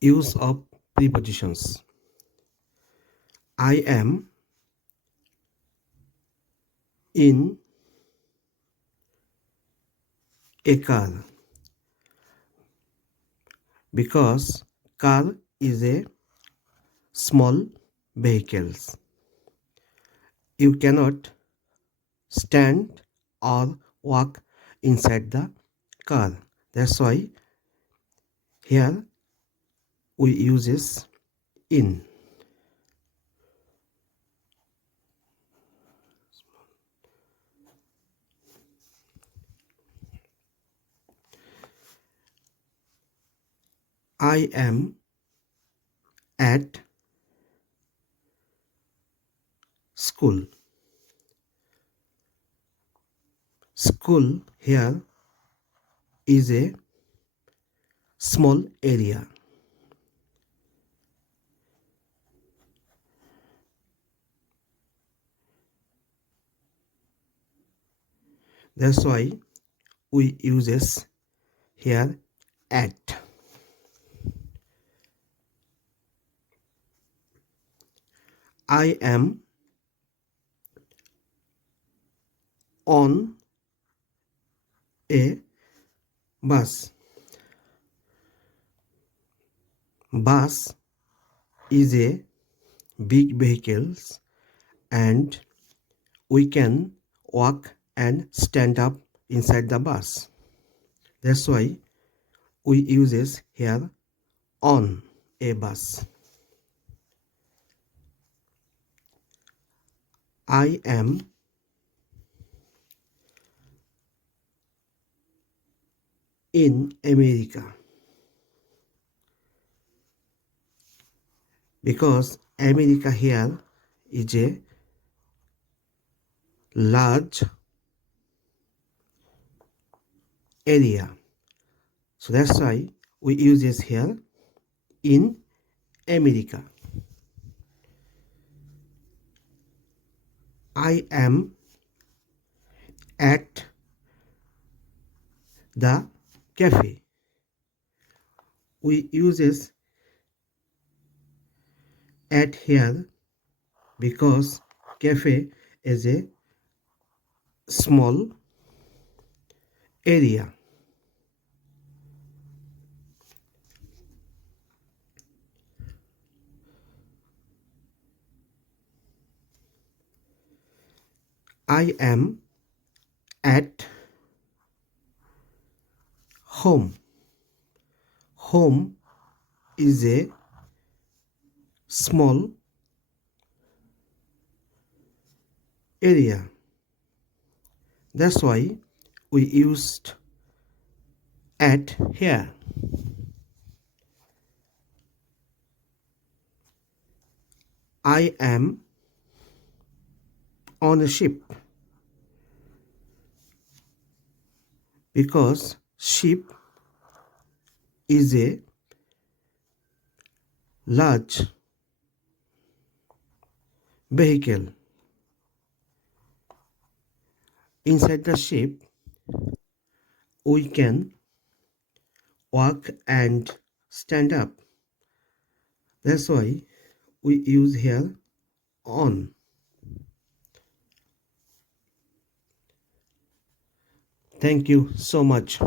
Use of prepositions. I am in a car because car is a small vehicle. You cannot stand or walk inside the car. That's why here we uses in. I am at school. School here is a small area. That's why we uses here at. I am on a bus. Bus is a big vehicle and we can walk and stand up inside the bus. That's why we uses here on a bus. I am in America because America here is a large area. So that's why we use this here in America. I am at the cafe. We use this at here because cafe is a small area. I am at home. Home is a small area. That's why we used at here. I am on a ship because ship is a large vehicle. Inside the ship, we can walk and stand up. That's why we use here on. Thank you so much.